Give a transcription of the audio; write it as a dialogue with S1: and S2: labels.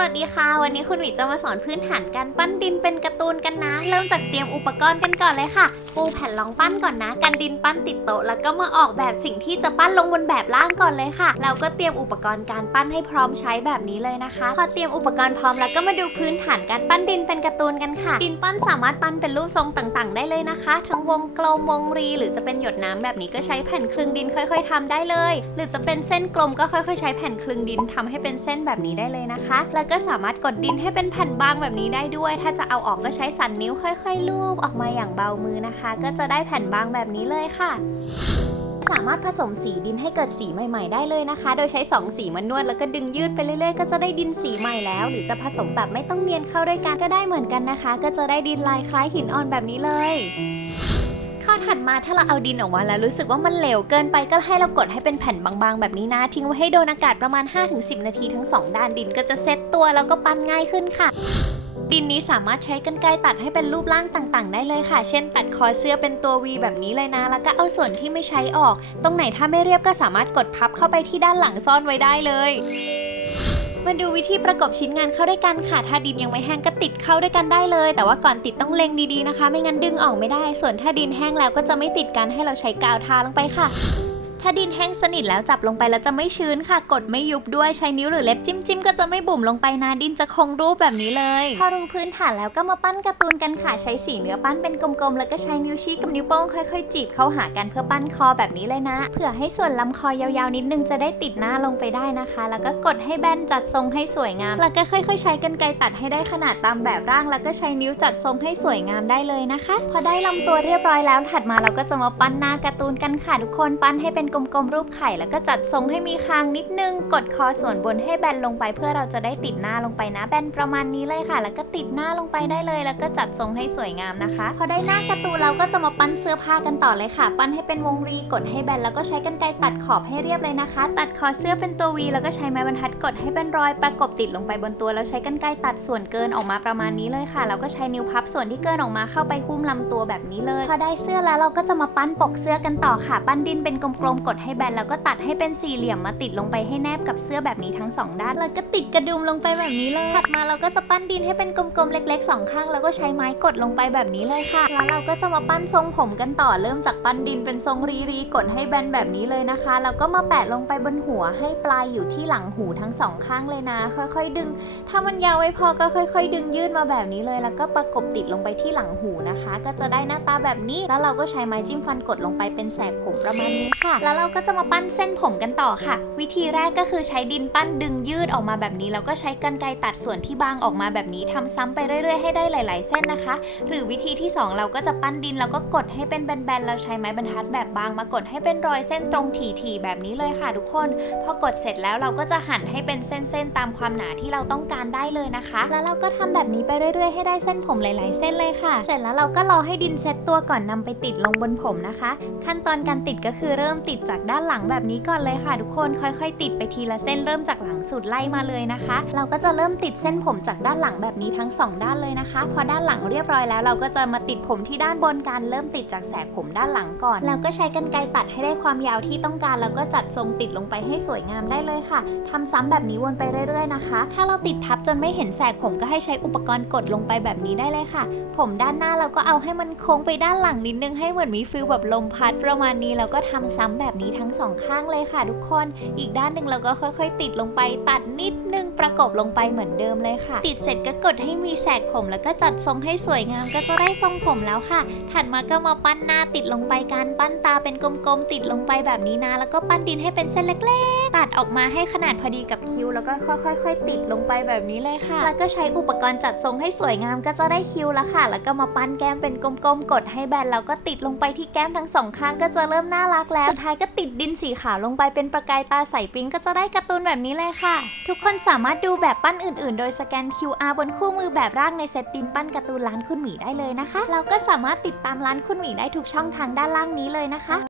S1: สวัสดีค่ะ วันนี้คุณหมีจะมาสอนพื้นฐานการปั้นดินเป็นการ์ตูนกันนะ เริ่มจากเตรียมอุปกรณ์กันก่อนเลยค่ะ ปูแผ่นรองปั้นก่อนนะ กันดินปั้นติดโต๊ะแล้วก็มาออกแบบสิ่งที่จะปั้นลงบนแบบล่างก่อนเลยค่ะแล้วก็เตรียมอุปกรณ์การปั้นให้พร้อมใช้แบบนี้เลยนะคะ พอเตรียมอุปกรณ์พร้อมแล้วก็มาดูพื้นฐานการปั้นดินเป็นการ์ตูนกันค่ะ ดินปั้นสามารถปั้นเป็นรูปทรงต่างๆ ได้เลยนะคะ ทั้งวงกลมวงรี หรือจะเป็นหยดน้ำแบบนี้ก็ใช้แผ่นคลึงดินค่อย ๆทำได้เลย หรือจะเป็นเส้นกลมก็ค่อย ๆ ใช้แผ่นคลึงดินทำให้เป็นเส้นแบบนี้ได้เลยนะคะแล้วก็สามารถกดดินให้เป็นแผ่นบางแบบนี้ได้ด้วย ถ้าจะเอาออกก็ใช้สันนิ้วค่อยๆลูบออกมาอย่างเบามือนะคะ ก็จะได้แผ่นบางแบบนี้เลยค่ะสามารถผสมสีดินให้เกิดสีใหม่ ๆ ได้เลยนะคะ โดยใช้ 2 สีมานวดแล้วก็ดึงยืดไปเรื่อยๆ ก็จะได้ดินสีใหม่แล้ว หรือจะผสมแบบไม่ต้องเนียนเข้าด้วยกันก็ได้เหมือนกันนะคะ ก็จะได้ดินลายคล้ายหินอ่อนแบบนี้เลย ข้อถัดมาถ้าเราเอาดินออกมาแล้วรู้สึกว่ามันเหลวเกินไปก็ให้เรากดให้เป็นแผ่นบางๆ แบบนี้นะทิ้งไว้ให้โดนอากาศประมาณ 5-10 นาทีทั้งสองด้านดินก็จะเซ็ตตัวแล้วก็ปั้นง่ายขึ้นค่ะดินนี้สามารถใช้กรรไกรตัดให้เป็นรูปร่างต่างๆ ได้เลยค่ะ เช่น ตัดคอเสื้อเป็นตัว V แบบนี้เลยนะ แล้วก็เอาส่วนที่ไม่ใช้ออก ตรงไหนถ้าไม่เรียบก็สามารถกดพับเข้าไปที่ด้านหลังซ่อนไว้ได้เลย มาดูวิธีประกบชิ้นงานเข้าด้วยกันค่ะถ้าดินยังไม่แห้งก็ติดเข้าด้วยกันได้เลย แต่ว่าก่อนติดต้องเล็งดีๆนะคะ ไม่งั้นดึงออกไม่ได้ ส่วนถ้าดินแห้งแล้วก็จะไม่ติดกันให้เราใช้กาวทาลงไปค่ะ ถ้าดินแห้งสนิทแล้วจับลงไปแล้วจะไม่ชื้นค่ะ กดไม่ยุบด้วยใช้นิ้วหรือเล็บจิ้มๆก็จะไม่บุ่มลงไปนะดินจะคงรูปแบบนี้เลย พอรู้พื้นฐานแล้วก็มาปั้นการ์ตูนกันค่ะใช้สีเนื้อปั้นเป็นกลมๆ แล้วก็ใช้นิ้วชี้กับนิ้วโป้งค่อยๆ จีบเข้าหากันเพื่อปั้นคอแบบนี้เลยนะ เผื่อให้ส่วนลำคอยาวๆนิดนึงจะได้ติดหน้าลงไปได้นะคะ แล้วก็กดให้แบนจัดทรงให้สวยงาม แล้วก็ค่อยๆ ใช้กรรไกรตัดให้ได้ขนาดตามแบบร่าง แล้วก็ใช้นิ้วจัดทรงให้สวยงามได้เลยนะคะ พอได้ลำตัวเรียบร้อยแล้วถัดมาเราก็จะมาปั้นหน้าการ์ตูนกันค่ะทุกคนปั้นให้เป็นกลมๆรูปไข่ แล้วก็จัดทรงให้มีคางนิดนึง กดคอส่วนบนให้แบนลงไป เพื่อเราจะได้ติดหน้าลงไปนะ แบนประมาณนี้เลยค่ะ แล้วก็ติดหน้าลงไปได้เลย แล้วก็จัดทรงให้สวยงามนะคะ พอได้หน้าการ์ตูนเราก็จะมาปั้นเสื้อผ้ากันต่อเลยค่ะ ปั้นให้เป็นวงรีกดให้แบนแล้วก็ใช้กรรไกรตัดขอบให้เรียบเลยนะคะ ตัดคอเสื้อเป็นตัววีแล้วก็ใช้ไม้บรรทัดกดให้เป็นรอยประกบติดลงไปบนตัว แล้วใช้กรรไกรตัดส่วนเกินออกมาประมาณนี้เลยค่ะ แล้วก็ใช้นิ้วพับส่วนที่เกินออกมาเข้าไปหุ้มลำตัวแบบนี้เลย พอได้เสื้อแล้วเราก็จะมาปั้นปกเสื้อกันต่อค่ะ ปั้นดินเป็นกลมกดให้แบนแล้วก็ตัดให้เป็นสี่เหลี่ยมมาติดลงไปให้แนบกับเสื้อแบบนี้ทั้งสองด้าน แล้วก็ติดกระดุมลงไปแบบนี้เลย ถัดมาเราก็จะปั้นดินให้เป็นกลมๆเล็กๆสองข้าง แล้วก็ใช้ไม้กดลงไปแบบนี้เลยค่ะ แล้วเราก็จะมาปั้นทรงผมกันต่อเริ่มจากปั้นดินเป็นทรงรีรีๆกดให้แบนแบบนี้เลยนะคะ แล้วก็มาแปะลงไปบนหัวให้ปลายอยู่ที่หลังหูทั้งสองข้างเลยนะ ค่อย ๆ ดึง ถ้ามันยาวไว้พอก็ค่อย ๆ ดึงยืดมาแบบนี้เลย แล้วก็ประกบติดลงไปที่หลังหูนะคะ ก็จะได้หน้าตาแบบนี้ แล้วเราก็ใช้ไม้จิ้มฟันกดลงไปเป็นแสกผมประมาณนี้ค่ะแล้วเราก็จะมาปั้นเส้นผมกันต่อค่ะ วิธีแรกก็คือใช้ดินปั้นดึงยืดออกมาแบบนี้แล้วก็ใช้กรรไกรตัดส่วนที่บางออกมาแบบนี้ทำซ้ำไปเรื่อยๆให้ได้หลาย ๆ เส้นนะคะ หรือวิธีที่ 2 เราก็จะปั้นดินแล้วก็กดให้เป็นแบนๆเราใช้ไม้บรรทัดแบบบางมากดให้เป็นรอยเส้นตรงถี่ๆแบบนี้เลยค่ะ ทุกคนพอกดเสร็จแล้วเราก็จะหั่นให้เป็นเส้นๆตามความหนาที่เราต้องการได้เลยนะคะ แล้วเราก็ทำแบบนี้ไปเรื่อยๆให้ได้เส้นผมหลาย ๆ เส้นเลยค่ะ เสร็จแล้วเราก็รอให้ดินเซ็ตตัวก่อนนำไปติดลงบนผมนะคะ ขั้นตอนการติดก็คือเริ่มติดจากด้านหลังแบบนี้ก่อนเลยค่ะทุกคนค่อย ๆ ติดไปทีละเส้นเริ่มจากหลังสุดไล่มาเลยนะคะ เราก็จะเริ่มติดเส้นผมจากด้านหลังแบบนี้ทั้งสองด้านเลยนะคะ พอด้านหลังเรียบร้อยแล้ว เราก็จะมาติดผมที่ด้านบนกันเริ่มติดจากแสกผมด้านหลังก่อน แล้วก็ใช้กรรไกรตัดให้ได้ความยาวที่ต้องการ แล้วก็จัดทรงติดลงไปให้สวยงามได้เลยค่ะทำซ้ำแบบนี้วนไปเรื่อยๆนะคะ ถ้าเราติดทับจนไม่เห็นแสกผมก็ให้ใช้อุปกรณ์กดลงไปแบบนี้ได้เลยค่ะ ผมด้านหน้าเราก็เอาให้มันโค้งไปด้านหลังนิดนึงให้เหมือนมีฟิลแบบลมพัดประมาณนี้แล้วก็ทำซ้ำแบบนี้ทั้งสองข้างเลยค่ะทุกคน อีกด้านหนึ่งเราก็ค่อยๆ ติดลงไปตัดนิดนึงประกบลงไปเหมือนเดิมเลยค่ะ ติดเสร็จก็กดให้มีแสกผมแล้วก็จัดทรงให้สวยงามก็จะได้ทรงผมแล้วค่ะ ถัดมาก็มาปั้นหน้าติดลงไปกันปั้นตาเป็นกลมๆติดลงไปแบบนี้นะแล้วก็ปั้นดินให้เป็นเส้นเล็กๆ ตัดออกมาให้ขนาดพอดีกับคิ้วแล้วก็ค่อยๆ ติดลงไปแบบนี้เลยค่ะ แล้วก็ใช้อุปกรณ์จัดทรงให้สวยงามก็จะได้คิ้วแล้วค่ะ แล้วก็มาปั้นแก้มเป็นกลมๆกดให้แบนแล้วก็ติดลงไปที่แก้มทั้งสองข้างก็จะเริ่มน่ารักแล้วสุดท้ายก็ติดดินสีขาวลงไปเป็นประกายตาใสปิ๊งก็จะได้การ์ตูนแบบนี้เลยค่ะ ทุกคนสามารถดูแบบปั้นอื่นๆ โดยสแกน QR บนคู่มือแบบร่างในเซตดินปั้นการ์ตูนร้านคุณหมีได้เลยนะคะ เราก็สามารถติดตามร้านคุณหมีได้ทุกช่องทางด้านล่างนี้เลยนะคะ